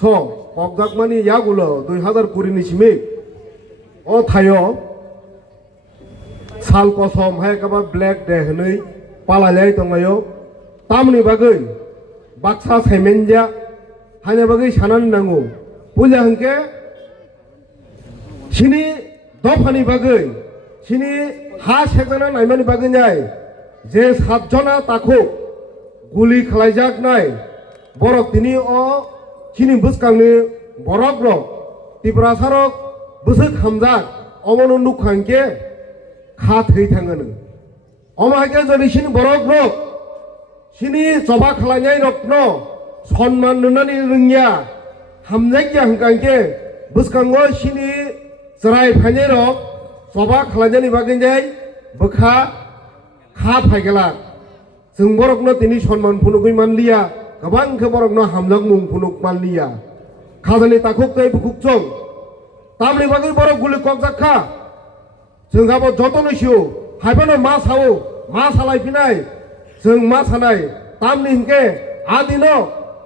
Pogdakmani Yagulo, 2020 Shimik, O Tayo, Sal Kosom, Haikaba Black Dehne, Palalay Tongayo, Tamni Bagay, Baksa Semenja, Hanabagi Shanan Nangu, Pujanke, Shini, Dopani Bagay, Shini, Hash Hekanan, Imani Bagay, Jes Hatjona Tako, Guli Kalajak Nai, Borok Tini O. Chini buskangni borok rok Tripura sarok busuk hamjak omono nukhangke kha thei thangano omake jodi chini borok rok chini soba khalanyai rokno sonman nunani rungya hamjakya hangkangke buskango chini serai phanyai rok soba khalanyani bagenjai bokha kha phaigela जों बरकनो तिनि सन्मान फुनुगै मानलिया गोबां बरकनो हामलाक मुं फुनुक मानलिया खाजानि ताखुक तै बुकुकजों तामनि बागै बरक गुलि ककजाखा जों गाबो जतन सिउ हायबानो मा सावो मा सालायफिनाय जों मा सानाय तामनि हिंके आदिनो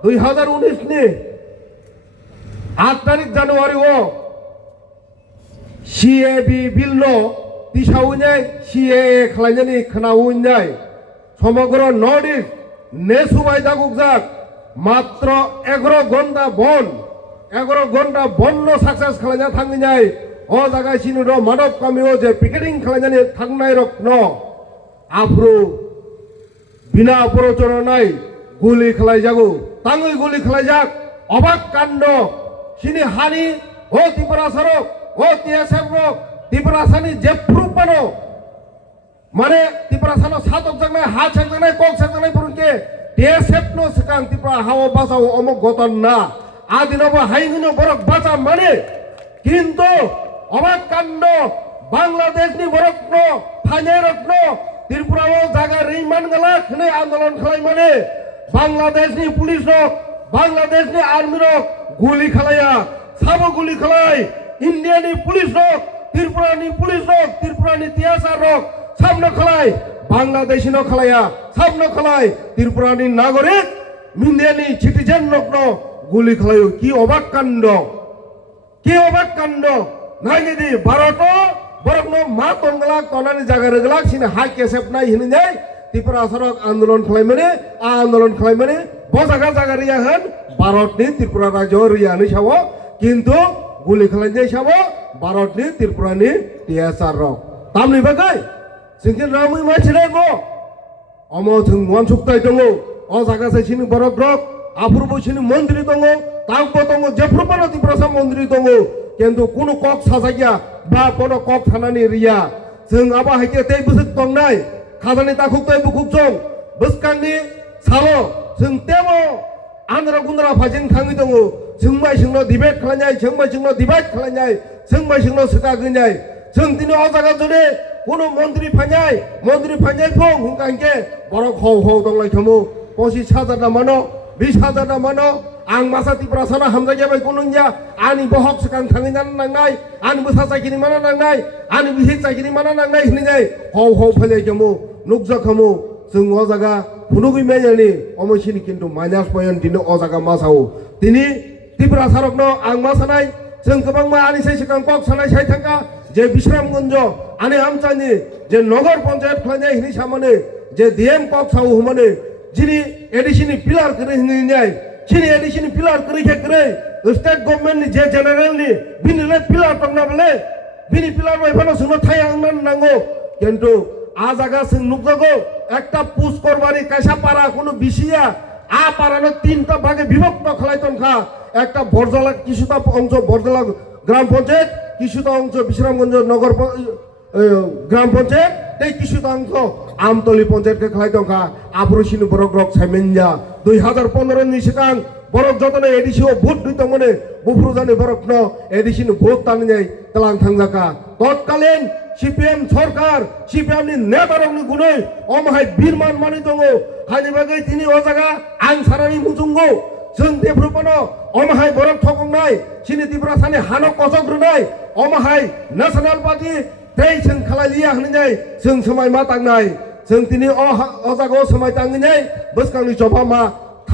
2019 नि 8 तारिख जानुवारि ओ CAB बिलनो तिसाउनाय CAA खालायनायनि खोनाउनाय সমগ্র নর্থ ইস্ট নেসুবাই দাগুকজাক মাত্র 11 ঘন্টা বন্ধ সাকসেস খালাইনা থাঙ্গিনাই ও জায়গায় সিনুর মানব কামিও যে পিকেটিং খালাইনানি থাংনাই রকন আফ্রু বিনা প্ররোচনায় গুলি খালাইজাগো তাঙ্গই গুলি খালাইজাক অবাক কাণ্ড সিনি হানি ও ত্রিপুরা সরক ও টিএসএফ রক ত্রিপুরা সানি যে প্রুফ বানো माने Tripura sano satok jangnai ha jangnai kok jangnai burunke TSF no sekang Tripura hawo basao omok goton na adinobo haingino borok baca mane kintu obak kando Bangladesh ni borok no phanyai rokno Tripura o jaga reiman gala khne andolon khalai mane Bangladesh ni police rok Bangladesh ni army rok guli khalaya sabo guli khalai India ni police rok Tripura ni police rok Tripura ni TSR rok সামনে খলাই বাংলাদেশি ন খলায়া সামনে খলাই ত্রিপুরানি নাগরিক মিন্দিয়ানি citizen নগ্ন গুলি খলায়ো কি অবাক কাণ্ড নাই যদি ভারত বরকনো মা তনগলা তনানি জায়গা রেগলা সিনে হাই কেসেপ নাই হিনে যাই ত্রিপুরা সরক আন্দোলন খলাই মানে বজাগা জায়গা রিয়া হন ভারতনি ত্রিপুরা রাজ্য রিয়ানি সাবো কিন্তু গুলি খলাই যাই সাবো ভারতনি ত্রিপুরানি টিএসআর রক তামনি বাগাই जोंनि नामै मानसिनाय गो अमो जों मान सुक्ताय दङ अ जागासे सिनि बरक रक आफुरबो सिनि मन्दिर दङ तांबो दङ जेफ्रुबानो त्रिपुरा मन्दिर दङ किन्तु कुनु कक साजागिया बा कोनो कक थानानि रिया जों आबा हायके तै बुसुक दंनाय खाजानि ताखुक तै बुकुक जों बसकांनि सालो जों तेमो आन्द्रा गुन्द्रा फाजिन थाङि दङ जों माय सिंनो डिबेट खालायनाय जों माय सिंनो डिबेट खालायनाय जों माय सिंनो सका गनाय जों दिनै अ जागा जुदि কোনো মন্ত্রী ফাঞ্জাই ফং হুঙ্কাঙ্কে বড় হও দংলাই থমু 25,000 না মানো 20,000 না মানো আং মাসা ত্রিপুরা সানা হামজাগিয়াবাই কোনুঞ্জা আনি বহক সিকাং থাঙ্গিনান নাंनाय আনি বসা চাকিনি মানা নাंनाय আনি বিহি চাকিনি মানা নাंनाय হিনিজাই হও ফাইলাই থমু নুকজা খামু जों अ जागा फुनुगै मेयानि अमसिनि किन्तु माइनास पयेन्ट दिनो अ जागा मासाव तिनि ত্রিপুরা सारकनो आं मासानाय जों गोबां मा आनि साइ सिकां कक सानाय साइ थांका যে বিশ্রামগঞ্জ আনে আমচানি যে নগর পঞ্চায়েত খালাইনাय হিনি সামনে যে ডিএম কক সাউ হুমানে যিনি এডিশনি পিলার করে হিনিনাय সিনি এডিশনি পিলার করে খেকরে স্টেট গভর্নমেন্ট নি যে জেনারেল নি বিনিলে পিলার টংনা বলে বিনি পিলার বাইফানো সুনো থায়াংনান নাঙ্গো কিন্তু আ জায়গা সিং নুকজাগো একটা পুশ করবারি কাইসা পারা কোনো বিশিয়া আ পারানো তিনটা ভাগে বিভক্ত খালাইতনখা একটা বরজলা কিছুটা অংশ বরজলা গ্রাম পঞ্চায়েত কিছুটা অংশ বিশ্রামগঞ্জ নগর গ্রাম পঞ্চায়েত এই কিছুটা অংশ আমতলি পঞ্চায়েতকে খালাই দংখা আফরসিনি বরক রক সাইমেনজা 2015 नि सिगां बरक जतने एडिसिओ भोट दुइतंगने बुफ्रुजानि बरकन एडिसिनि भोट तानिनाय तलां थांजाका तत्कालीन सीपीएम सरकार सीपीएम नि नेतारकनि गुनै अमहाय बिरमान मानि दङ हानि बागै तिनि अ जागा आं सारानि मुजुंगो जों देफ्रुपनो अमहाय बरक थगंनाय सिनि त्रिपुरा सानि हानो कसग्रुनाय अमहाय नेशनल पार्टी तै जों खालायलिया होननाय जों समाय मा तांनाय जों दिनै अ जागायाव समाय तांनाय बसकांनि जबा मा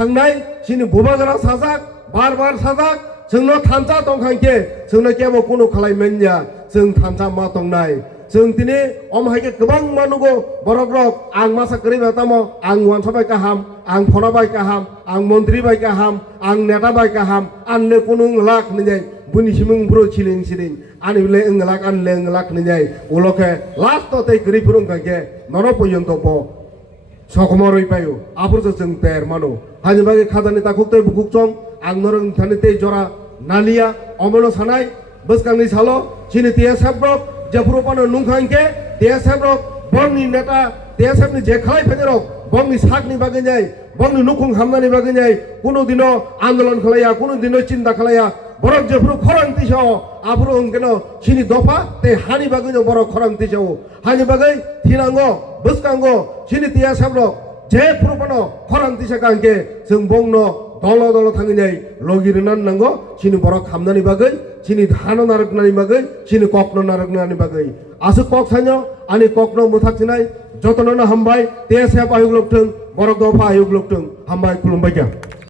थांनाय सिनि बुबागोरा साजाक बार साजाक जोंनो थानसा दंखांखे जोंनो केबो कुनु खालायमेन्या जों थानसा मा दंनाय जों दिनै अमहायके गोबां मानुगो बरक रक आं मासा करि बातामो आं वानसा बाय गाहाम आं फना बाय गाहाम आं मन्त्रि बाय गाहाम आं नेता बाय गाहाम आनले कुनु लाख निजाय बुनि सिमुं ब्रो चिलिं सिलिं आनि बिले लाख आनले लाख निजाय उलके लास्ट तै गरि फुरुं काके नरो पर्यन्त प सकमरই পায়ো আবরজ जों तेर मानो हानि बागे खाजानि ताकुक तै बुकुक चं आं नरं थानि तै जरा नालिया अमनो सानाय बसकांनि सालो सिनि तिया साब्रक जफुरपानो नुंखांके तिया साब्रक बंनि नेता तिया साबनि जे खालाय फेदेरक बंनि सागनि बागे जाय बंनि नुखुं हामनानि बागे जाय कुनु दिनो आन्दोलन खालाया कुनु दिनो चिन्ता खालाया बरक जफुरु खरां तिसाव आबुरु अंकेनो सिनि दफा ते हानि बागे जो बरक खरां तिसाव हानि बागे थिनांगो बसकांगो सिनि तिया साब्रक जे फुरपानो खरां तिसा कांके जों बंनो दल दल थांगिनाय लगिरनान नांगो सिनि बरक हामनानि बागे सिनि धानो नारकनानि बागे सिनि ककनो नारकनानि बागे आसु कक सान्यो आनि ककनो मुथाकथिनाय जतननो हामबाय ते सेप आयुग लोकथों बरक दफा आयुग लोकथों हामबाय खुलुमबाय।